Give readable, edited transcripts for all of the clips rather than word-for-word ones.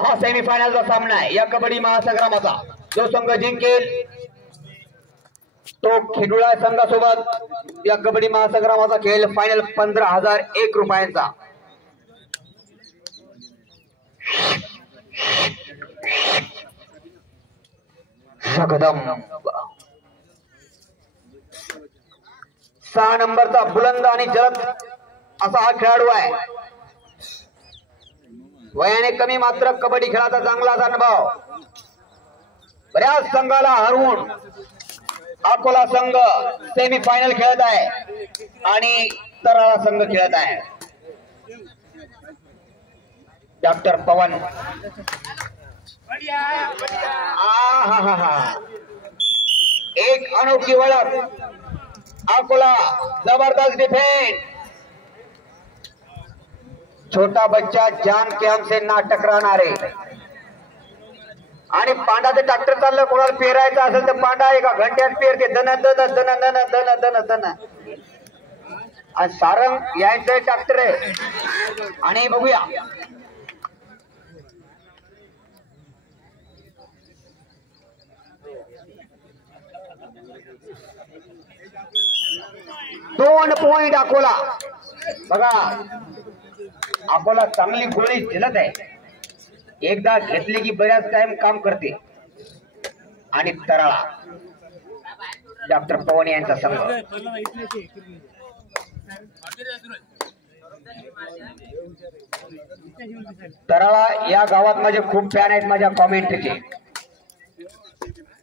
हा सेमीफायनलचा सामना आहे या कबड्डी महासंग्रामाचा. जो संघ जिंकेल तो खेडुळा संघासोबत या कबड्डी महासंग्रामाचा खेळ फायनल 15,001 रुपयांचा. जगदंब 6 नंबरचा बुलंद आणि जलद असा हा खेळाडू आहे. वयाने कमी मात्र कबड्डी खेळाचा चांगला अनुभव. बऱ्याच संघाला हरवून अकोला संघ सेमीफायनल खेळत आहे आणि तराळा संघ खेळत आहे. डॉक्टर पवन एक अनोखी ओळख. अकोला जबरदस्त डिफेंस. छोटा बच्चा जान के हमसे ना टकराणारे. आणि पांडाचं ट्रॅक्टर चाललं. कोणाला पेरायचं असेल तर पांडा एका घंट्यात पेरते. दन दन दन दन दन दन दन. आणि सारंग यांचं ट्रॅक्टर आहे. आणि बघूया दोन पॉइंट अकोला. बघा अकोला चांगली गोळी झेलत आहे. एकदा घेतली की बऱ्याच टाइम काम करते. आणि तराळा डॉक्टर पवन यांचा संघ. तराळा या गावात माझे खूप फॅन आहेत माझ्या कॉमेंटचे.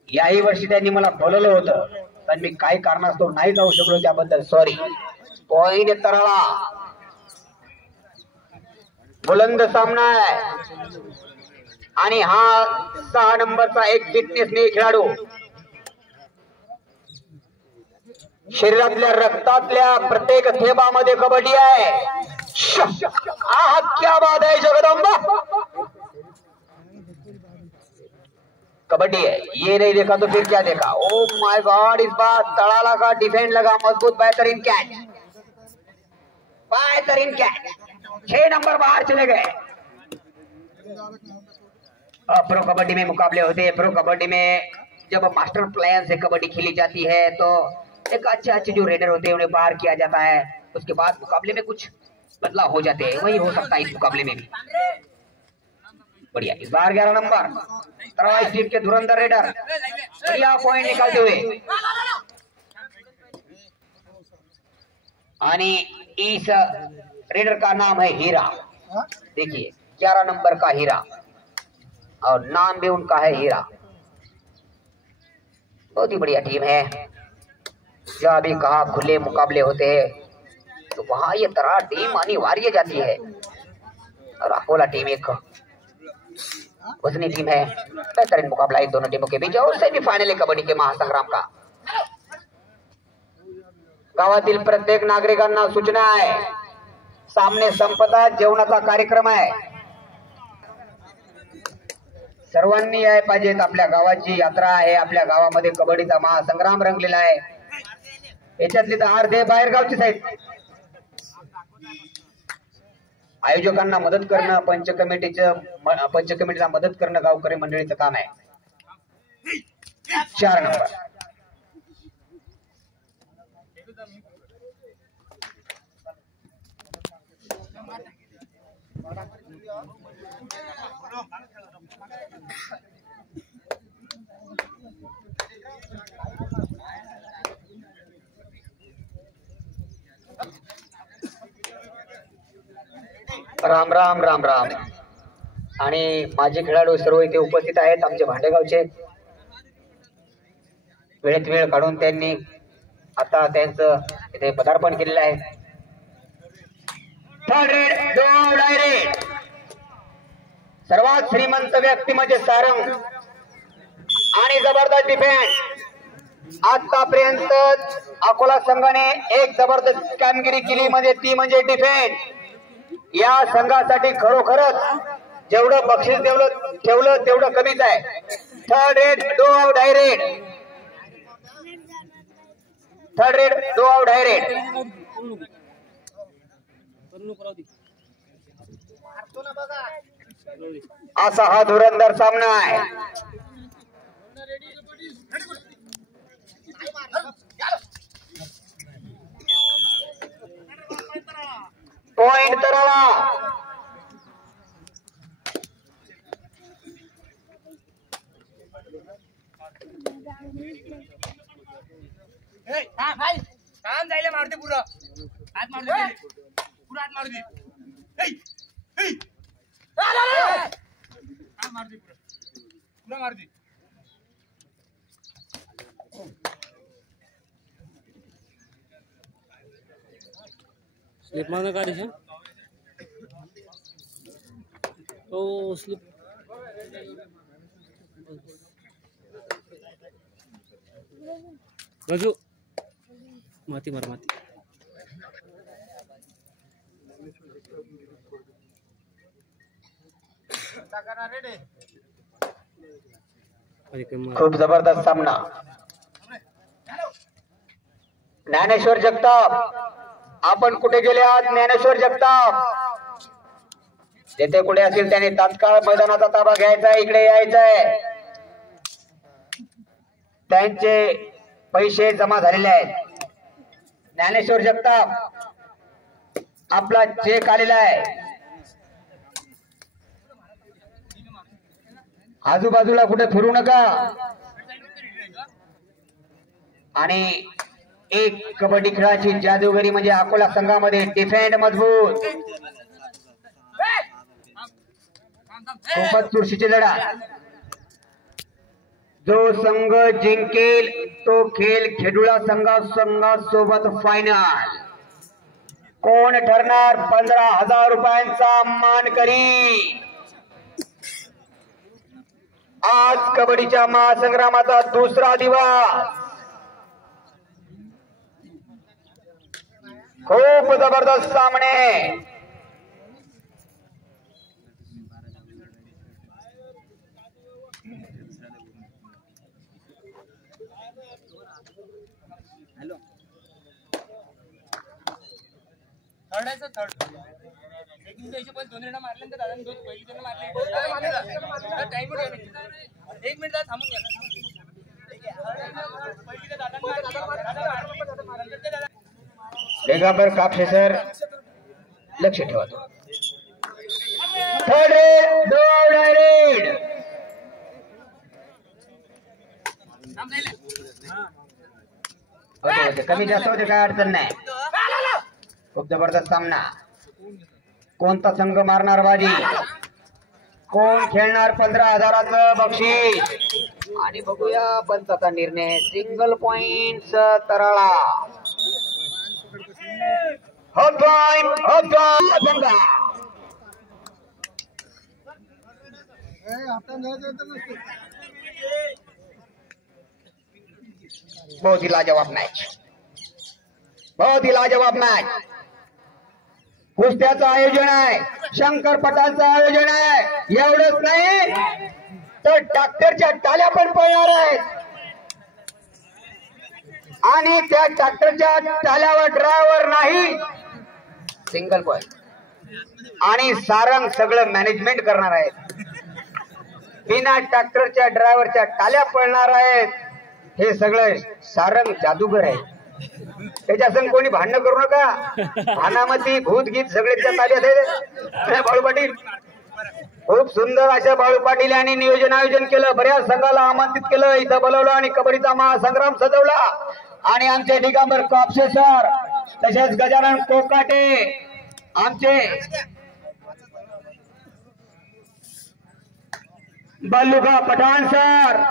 याही वर्षी त्यांनी मला बोलवलं होतं पण मी काही कारणास्तव नाही जाऊ शकलो त्याबद्दल सॉरी. पॉइंट तराळा. बुलंद सामना आहे आणि हा 6 नंबरचा एक फिटनेस खेळाडू. शरीरातल्या रक्तातल्या प्रत्येक थेंबामध्ये कबड्डी आहे. क्या बात आहे जगदंबा. कबड्डी है. ये नहीं देखा तो फिर क्या देखा. Oh my God. इस बार तड़ाला का डिफेंड लगा मजबूत. बेहतरीन कैच. बेहतरीन कैच. 6 नंबर बाहर चले गए. प्रो कबड्डी में मुकाबले होते हैं. प्रो कबड्डी में जब मास्टर प्लान से कबड्डी खेली जाती है तो एक अच्छे जो रेडर होते हैं उन्हें बाहर किया जाता है. उसके बाद मुकाबले में कुछ बदलाव हो जाते हैं. वही हो सकता है इस मुकाबले में भी. बढ़िया. इस बार 11 नंबर तराई टीम के धुरंधर रेडर बढ़िया पॉइंट निकालते हुए. आणि इस रेडर का नाम है हीरा. देखिए 11 नंबर का हीरा और नाम भी उनका है हीरा. बहुत ही बढ़िया टीम है. जो अभी कहा खुले मुकाबले होते हैं तो वहां ये तराई टीम अनिवार्य जाती है. और अकोला टीम एक वजनी टीम है. बेहतरीन मुकाबला इन दोनों टीमों के बीच और सेमीफाइनल कबड्डी के महासंग्राम का. गावातील प्रत्येक नागरिकांना सूचना आहे. सामने संपदा जेवणाचा कार्यक्रम आहे. सर्वांनी याय पाहिजेत. आपल्या गावाची यात्रा आहे. आपल्या गावामध्ये कबड्डीचा महासंग्राम रंगलेला आहे. याच्यातले तर अर्धे बाहेर गावचेच आहेत. आयोजकांना मदत करणं पंच कमिटीला मदत करणं गावकरी मंडळीचं काम आहे. 4 नंबर राम राम राम राम आणि माझे खेळाडू सर्व इथे उपस्थित आहेत. आमचे भांडेगावचे वेळेत वेळ काढून त्यांनी आता त्यांचं इथे पदार्पण केलेलं आहे. सर्वात श्रीमंत व्यक्ती म्हणजे सारंग आणि जबरदस्त डिफेन्स. आतापर्यंत अकोला संघाने एक जबरदस्त कामगिरी केली म्हणजे ती म्हणजे डिफेन्स. या संघासाठी खरोखरच जेवढं बक्षीस ठेवलं तेवढं कमीच आहे. थर्ड रेड डो आउट डायरेक्ट. थर्ड रेड डो आउट डायरेक्ट. असा हा धुरंधर सामना आहे. पॉइंट तराला. काम जायला मारते पुरं हात मारते पुरं हात मारते मारते पुरं मारते. स्लिप मारना काढीस ओ स्लिप गजू माती मार माती. खूप जबरदस्त सामना. ज्ञानेश्वर जगताप, आपण कुठे गेले आहात ज्ञानेश्वर जगताप? जेथे कुठे असेल त्याने तात्काळ मैदानाचा ताबा घ्यायचा, इकडे यायचंय. त्यांचे पैसे जमा झालेले आहेत. ज्ञानेश्वर जगताप, आपला चेक आलेला आहे. आजूबाजूला कुठे फिरू नका. आणि एक कबड्डी खेळाची जादूगरी म्हणजे अकोला संघामध्ये डिफेंड मजबूत. खूपच चुरशीची लढा. जो संघ जिंकेल तो खेळ खेडुळा संघासोबत फायनल. कोण ठरणार 15,000 रुपयांचा मानकरी? आज कबड्डीच्या महासंग्रामाचा दुसरा दिवस. खूप जबरदस्त सामने. थर्ड एक मिनिट पण 2 रन मारले तर दादा दोन पहिली जण मारले टाइम एक मिनिट थांबून घ्या. दिगंबर कापसे सर लक्ष ठेवा. थर्ड कमी जास्त होते काय अडचण नाही. खूप जबरदस्त सामना. कोणता संघ मारणार बाजी? कोण खेळणार 15,000चं बक्षीस? आणि बघूया पंचाचा निर्णय. सिंगल पॉइंट तराळा. बहुत ही लाजवाब मैच. बहुत ही लाजवाब मैच. कुस्त्याचं आयोजन आहे, शंकर पटांचं आयोजन आहे. एवढंच नाही तर ट्रॅक्टरच्या टाल्या पण पळणार आहेत. आणि त्या ट्रॅक्टरच्या टाल्यावर ड्रायव्हर नाही, सिंगल पॉइंट. आणि सारंग सगळं मॅनेजमेंट करणार आहेत. बिना ट्रॅक्टरच्या ड्रायव्हरच्या टाल्या पळणार आहेत. हे सगळं सारंग जादूगर आहे. त्याच्या संग कोणी भांडणं करू नका. भानामती भूत गीत सगळ्याच्या ताब्यात आहे बाळू पाटील. खूप सुंदर अशा बाळू पाटील यांनी नियोजन आयोजन केलं. बऱ्याच संघाला आमंत्रित केलं, इथं बोलवलं आणि कबड्डीचा महासंग्राम सजवला. आणि आमचे दिगंबर कापसे सर, तसेच गजानन कोकाटे, आमचे बल्लुका पठाण सर,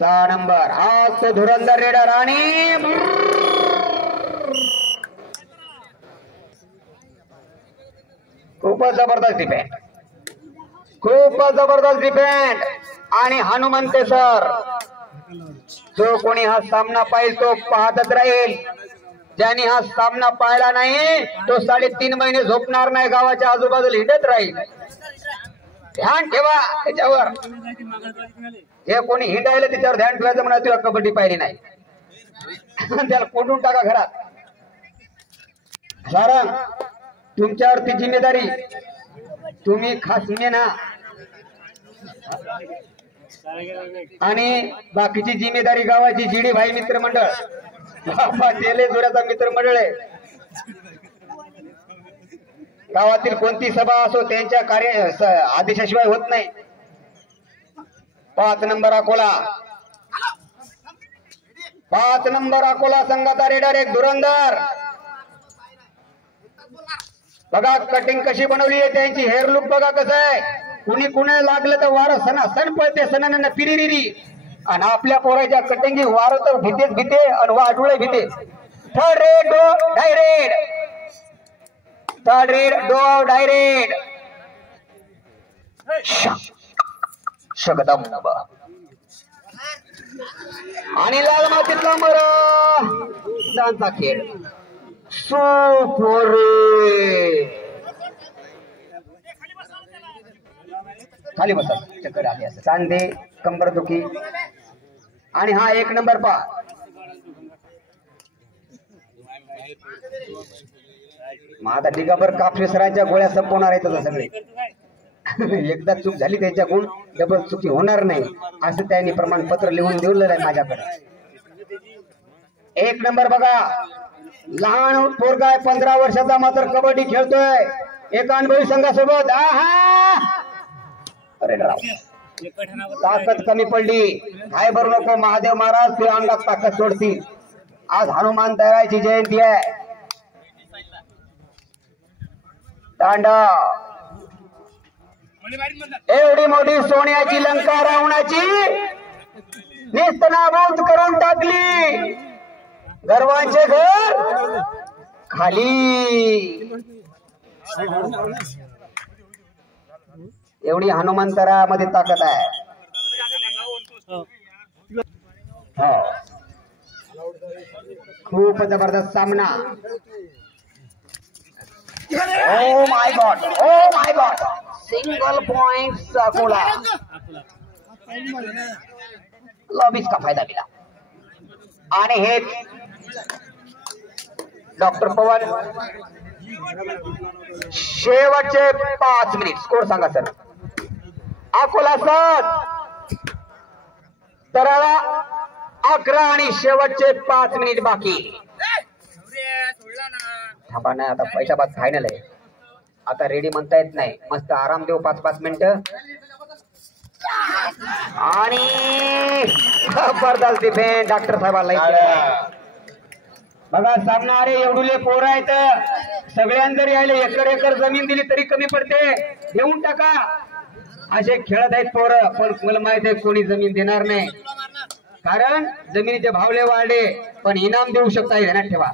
6 नंबर हा तो धुरंधर रेडर आणि खूपच जबरदस्त डिफेंड, खूपच जबरदस्त डिफेंड. आणि हनुमंते सर, जो कोणी हा सामना पाहिल तो पाहतच राहील. ज्यांनी हा सामना पाहिला नाही तो 3.5 महिने झोपणार नाही, गावाच्या आजूबाजूला हिंडत राहील. ध्यान ठेवा त्याच्यावर. जे कोणी हिंडायला त्याच्यावर ध्यान ठेवायचं म्हणा, तुला कबड्डी पाहिली नाही त्याला कोंडून टाका घरात. सारंग तुमच्यावरती जिम्मेदारी, तुम्ही खास मेना आणि बाकीची जिम्मेदारी गावाची. जीडी भाई मित्रमंडळ, बाबा तेले जोड्याचा मित्रमंडळ आहे. गावातील कोणती सभा असो त्यांच्या कार्य आदेशाशिवाय होत नाही. 5 नंबर अकोला, 5 नंबर अकोला संघाचा रेडर एक धुरंधर. बघा कटिंग कशी बनवली आहे त्यांची, हेअर लुक बघा कसं आहे. कुणी कुणी लागलं तर वारं सण पळते, सणांना पिरिरिरी. आणि आपल्या पोराच्या कटिंगी वारं तर भीतेच भीते आणि वाटुळे भीते. 3rd रेड डो डायरेक्ट, 3rd रेड डो डायरेक्ट. शकदंब आणि लाल मातीतला मराचा खेळ. खाली बसा, चक्कर आली असं, सांधे कंबर दुखी. आणि हा 1 नंबर पा. आता दिगंबर कापसे सरांच्या गोळ्या संपवणार आहेत सगळे. एकदा चूक झाली त्यांच्याकडून डबल चुकी होणार नाही असं त्यांनी प्रमाणपत्र लिहून दिलेलं आहे माझ्याकडे. 1 नंबर बघा, लहान पोरगा आहे 15 वर्षाचा, मात्र कबड्डी खेळतोय एका अनुभवी संघासोबत. अरे राव, ताकद कमी पडली. काय बरू नको महादेव महाराज, तुझ्या अंगात ताकद सोडतील. आज हनुमान तयाराची जयंती आहे. तांडा एवढी मोठी सोन्याची लंका रावणाची नेस्तनाबूत करून टाकली. गर्वांचे घर खाली. एवढी हनुमंतरामध्ये ताकद आहे. खूप जबरदस्त सामना. Oh my God, oh my God, single point Akola. Lobbies का फायदा मिला. आणि हे डॉक्टर पवन, शेवटचे 5 मिनिट. स्कोर सांगा सर. अकोला 7, तराळा 11 आणि शेवटचे 5 मिनिट बाकी. थांबा ना, आता पैशाबाद फायनल आहे. आता रेडी म्हणता येत नाही, मस्त आराम देऊ 5-5 मिनिटं. आणि जबरदस्त डिफेंस डॉक्टर साहेबांना. बघा सामना, अरे एवढुले पोर आहेत, सगळ्यांना जरी यायला एकर जमीन दिली तरी कमी पडते. देऊन टाका, असे खेळत आहेत पोर. पण मला माहित आहे कोणी जमीन देणार नाही, कारण जमिनीचे भावले वाढले. पण इनाम देऊ शकता, ध्यानात ठेवा.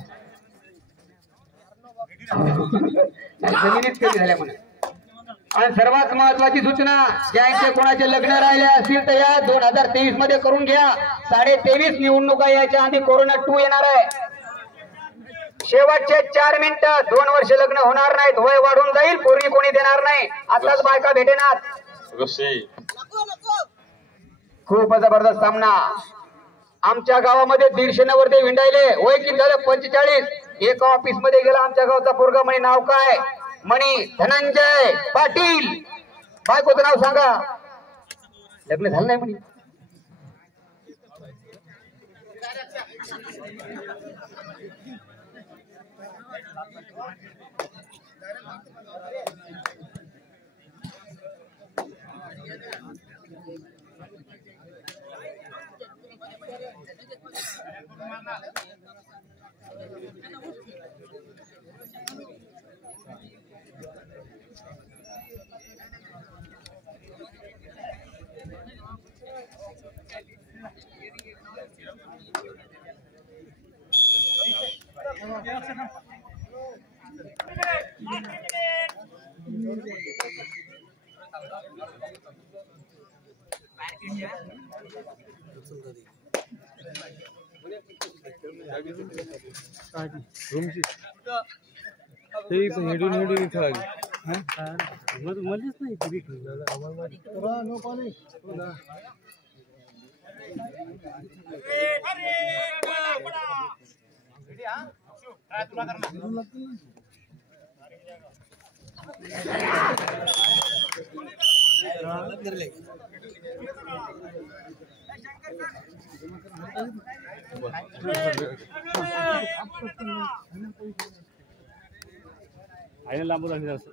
जमिनीत कमी झाल्या म्हणून. आणि सर्वात महत्वाची सूचना, ज्यांचे कोणाचे लग्न राहिले असतील तर या 2023 मध्ये करून घ्या. 23.5 निवडणुका याच्या आधी कोरोना 2 येणार आहे. शेवटचे 4 मिनिटं. 2 वर्ष लग्न होणार नाहीत, वय वाढून जाईल, पोरगी कोणी देणार नाही. आताच बायका भेटेनात. खूप जबरदस्त सामना. आमच्या गावामध्ये 150 नवरदेव विंडायले. वय किती झालं? 45. एका ऑफिस मध्ये गेला आमच्या गावचा पोरगा, म्हणे नाव काय? म्हणे धनंजय पाटील. बायकोचं नाव सांगा. लग्न झालं नाही म्हणे. मलाच नाही तरी आहे लांब लागली असं.